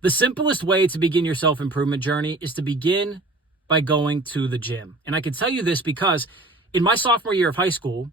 The simplest way to begin your self-improvement journey is to begin by going to the gym. And I can tell you this because in my sophomore year of high school,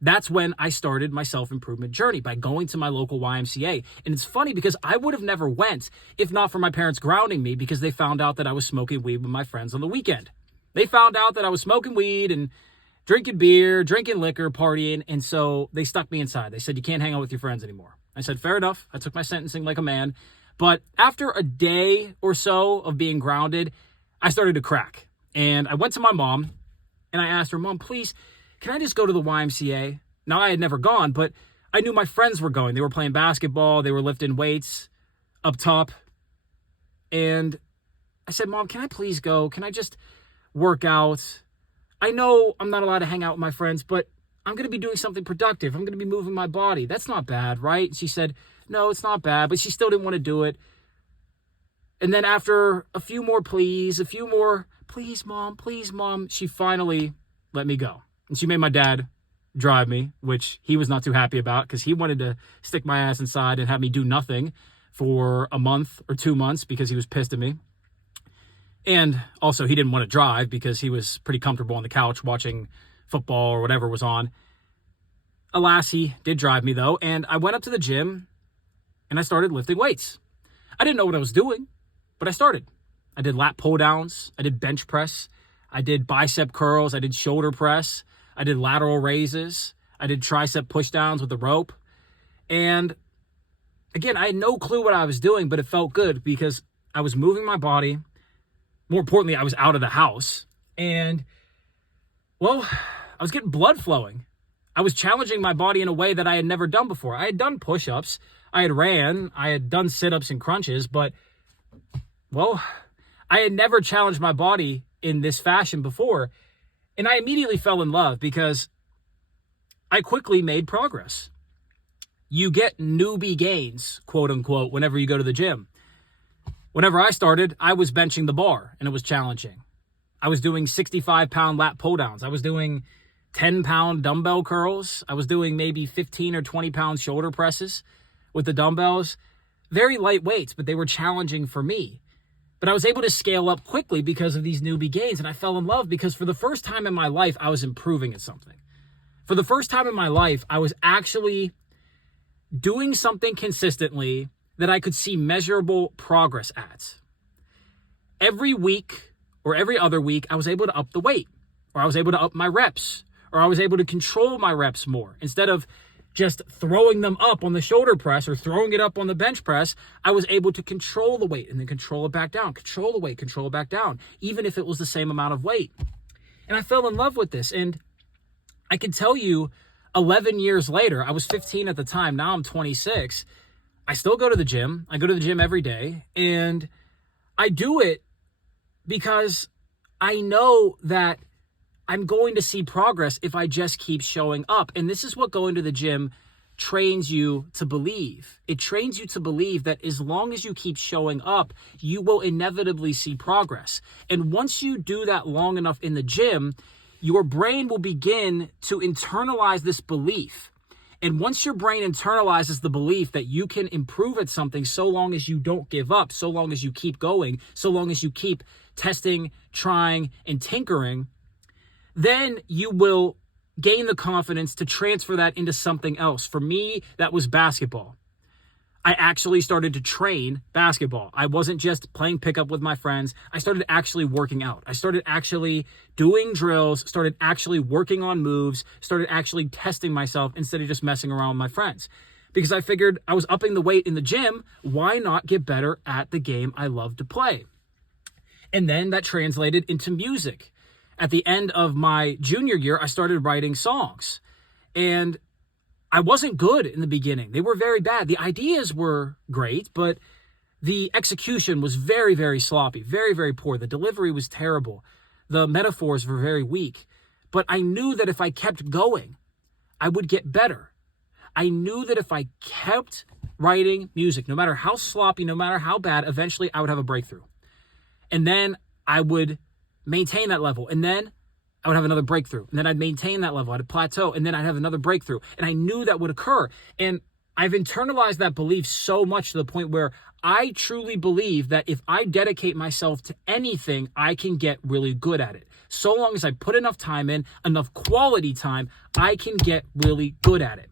that's when I started my self-improvement journey, by going to my local YMCA. And it's funny because I would have never went if not for my parents grounding me, because they found out that I was smoking weed with my friends on the weekend. They found out that I was smoking weed and drinking beer, drinking liquor, partying. And so they stuck me inside. They said, you can't hang out with your friends anymore. I said, fair enough. I took my sentencing like a man. But after a day or so of being grounded, I started to crack. And I went to my mom and I asked her, Mom, please, can I just go to the YMCA? Now, I had never gone, but I knew my friends were going. They were playing basketball. They were lifting weights up top. And I said, Mom, can I please go? Can I just work out? I know I'm not allowed to hang out with my friends, but I'm going to be doing something productive. I'm going to be moving my body. That's not bad, right? She said, no, it's not bad, but she still didn't want to do it. And then after a few more please, please, Mom, she finally let me go. And she made my dad drive me, which he was not too happy about because he wanted to stick my ass inside and have me do nothing for a month or 2 months because he was pissed at me. And also he didn't want to drive because he was pretty comfortable on the couch watching football or whatever was on. Alas, he did drive me though. And I went up to the gym and I started lifting weights. I didn't know what I was doing, but I started. I did lat pull downs. I did bench press. I did bicep curls. I did shoulder press. I did lateral raises. I did tricep push downs with the rope. And again, I had no clue what I was doing, but it felt good because I was moving my body. More importantly, I was out of the house. And, well, I was getting blood flowing. I was challenging my body in a way that I had never done before. I had done push-ups. I had ran. I had done sit-ups and crunches. But, well, I had never challenged my body in this fashion before. And I immediately fell in love because I quickly made progress. You get newbie gains, quote unquote, whenever you go to the gym. Whenever I started, I was benching the bar and it was challenging. I was doing 65-pound lat pull downs. I was doing 10-pound dumbbell curls. I was doing maybe 15 or 20-pound shoulder presses with the dumbbells. Very light weights, but they were challenging for me. But I was able to scale up quickly because of these newbie gains. And I fell in love because for the first time in my life, I was improving at something. For the first time in my life, I was actually doing something consistently that I could see measurable progress at. Every week or every other week, I was able to up the weight, or I was able to up my reps, or I was able to control my reps more. Instead of just throwing them up on the shoulder press or throwing it up on the bench press, I was able to control the weight and then control it back down, control the weight, control it back down, even if it was the same amount of weight. And I fell in love with this. And I can tell you 11 years later, I was 15 at the time, now I'm 26, I still go to the gym. I go to the gym every day, and I do it because I know that I'm going to see progress if I just keep showing up. And this is what going to the gym trains you to believe. It trains you to believe that as long as you keep showing up, you will inevitably see progress. And once you do that long enough in the gym, your brain will begin to internalize this belief. And once your brain internalizes the belief that you can improve at something so long as you don't give up, so long as you keep going, so long as you keep testing, trying, and tinkering, then you will gain the confidence to transfer that into something else. For me, that was basketball. I actually started to train basketball. I wasn't just playing pickup with my friends. I started actually working out. I started actually doing drills, started actually working on moves, started actually testing myself instead of just messing around with my friends. Because I figured I was upping the weight in the gym, why not get better at the game I love to play? And then that translated into music. At the end of my junior year, I started writing songs. And I wasn't good in the beginning. They were very bad. The ideas were great, but the execution was very, very sloppy, very, very poor. The delivery was terrible. The metaphors were very weak. But I knew that if I kept going, I would get better. I knew that if I kept writing music, no matter how sloppy, no matter how bad, eventually I would have a breakthrough. And then I would maintain that level. And then I would have another breakthrough. And then I'd maintain that level. I'd plateau. And then I'd have another breakthrough. And I knew that would occur. And I've internalized that belief so much to the point where I truly believe that if I dedicate myself to anything, I can get really good at it. So long as I put enough time in, enough quality time, I can get really good at it.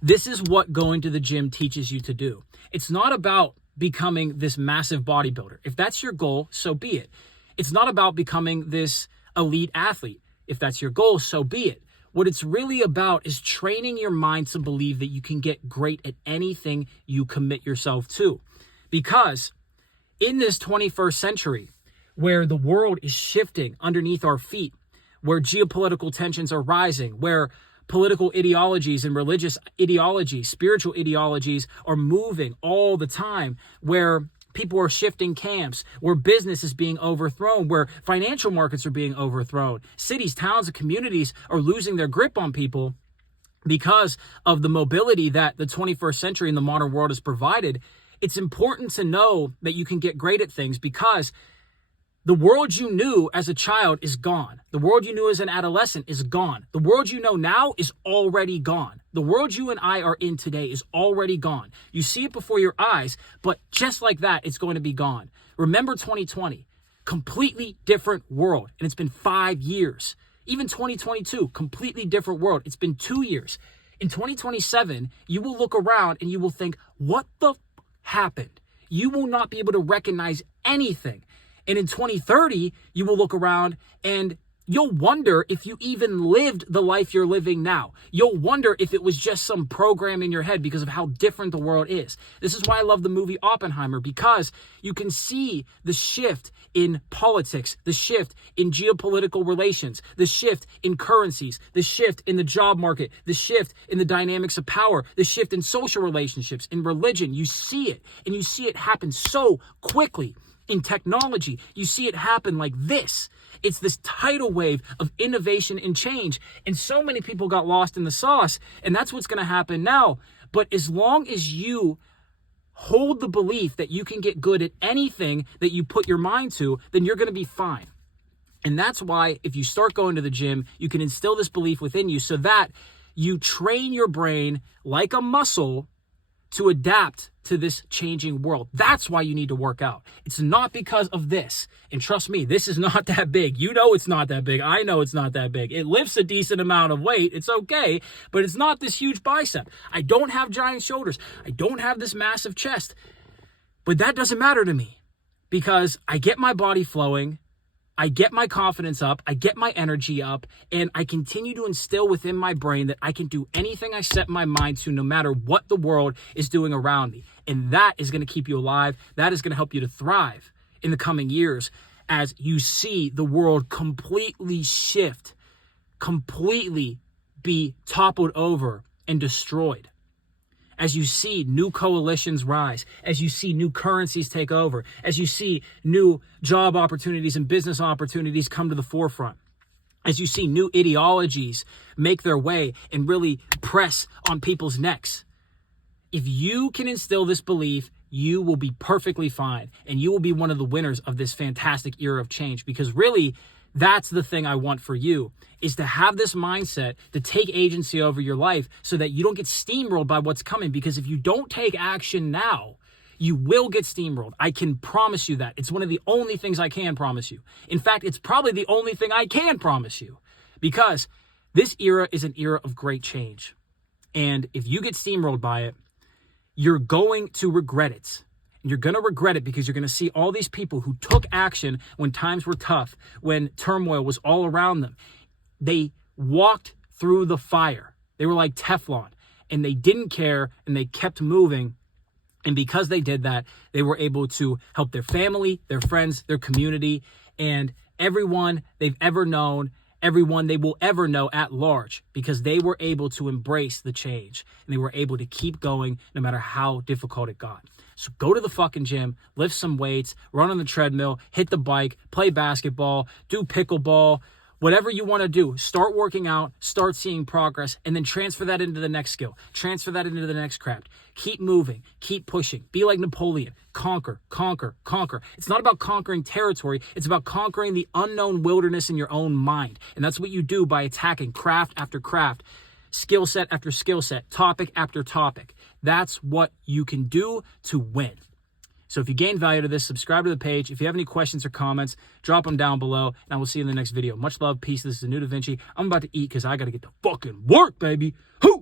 This is what going to the gym teaches you to do. It's not about becoming this massive bodybuilder. If that's your goal, so be it. It's not about becoming this elite athlete. If that's your goal, so be it. What it's really about is training your mind to believe that you can get great at anything you commit yourself to. Because in this 21st century, where the world is shifting underneath our feet, where geopolitical tensions are rising, where political ideologies and religious ideologies, spiritual ideologies are moving all the time, where people are shifting camps, where business is being overthrown, where financial markets are being overthrown. Cities, towns, and communities are losing their grip on people because of the mobility that the 21st century and the modern world has provided. It's important to know that you can get great at things because the world you knew as a child is gone. The world you knew as an adolescent is gone. The world you know now is already gone. The world you and I are in today is already gone. You see it before your eyes, but just like that, it's going to be gone. Remember 2020, completely different world, and it's been 5 years. Even 2022, completely different world. It's been 2 years. In 2027, you will look around and you will think, what the happened? You will not be able to recognize anything. And in 2030, you will look around and you'll wonder if you even lived the life you're living now. You'll wonder if it was just some program in your head because of how different the world is. This is why I love the movie Oppenheimer, because you can see the shift in politics, the shift in geopolitical relations, the shift in currencies, the shift in the job market, the shift in the dynamics of power, the shift in social relationships, in religion. You see it, and you see it happen so quickly. In technology, you see it happen like this. It's this tidal wave of innovation and change. And so many people got lost in the sauce. And that's what's going to happen now. But as long as you hold the belief that you can get good at anything that you put your mind to, then you're going to be fine. And that's why if you start going to the gym, you can instill this belief within you so that you train your brain like a muscle to adapt to this changing world. That's why you need to work out. It's not because of this. And trust me, this is not that big. You know it's not that big. I know it's not that big. It lifts a decent amount of weight. It's okay, but it's not this huge bicep. I don't have giant shoulders. I don't have this massive chest. But that doesn't matter to me because I get my body flowing. I get my confidence up, I get my energy up, and I continue to instill within my brain that I can do anything I set my mind to, no matter what the world is doing around me. And that is going to keep you alive. That is going to help you to thrive in the coming years as you see the world completely shift, completely be toppled over and destroyed. As you see new coalitions rise, as you see new currencies take over, as you see new job opportunities and business opportunities come to the forefront, as you see new ideologies make their way and really press on people's necks. If you can instill this belief, you will be perfectly fine and you will be one of the winners of this fantastic era of change, because really, that's the thing I want for you, is to have this mindset to take agency over your life so that you don't get steamrolled by what's coming. Because if you don't take action now, you will get steamrolled. I can promise you that. It's one of the only things I can promise you. In fact, it's probably the only thing I can promise you, because this era is an era of great change. And if you get steamrolled by it, you're going to regret it. You're going to regret it because you're going to see all these people who took action when times were tough, when turmoil was all around them. They walked through the fire. They were like Teflon, and they didn't care, and they kept moving. And because they did that, they were able to help their family, their friends, their community, and everyone they've ever known, everyone they will ever know at large, because they were able to embrace the change, and they were able to keep going no matter how difficult it got. So go to the fucking gym, lift some weights, run on the treadmill, hit the bike, play basketball, do pickleball, whatever you want to do. Start working out, start seeing progress, and then transfer that into the next skill. Transfer that into the next craft. Keep moving, keep pushing. Be like Napoleon. Conquer, conquer, conquer. It's not about conquering territory. It's about conquering the unknown wilderness in your own mind. And that's what you do by attacking craft after craft. skill set after skill set, topic after topic. That's what you can do to win. So if you gain value to this, subscribe to the page. If you have any questions or comments, drop them down below, and I will see you in the next video. Much love, peace. This is New Da Vinci. I'm about to eat because I got to get to fucking work, baby. Hoo!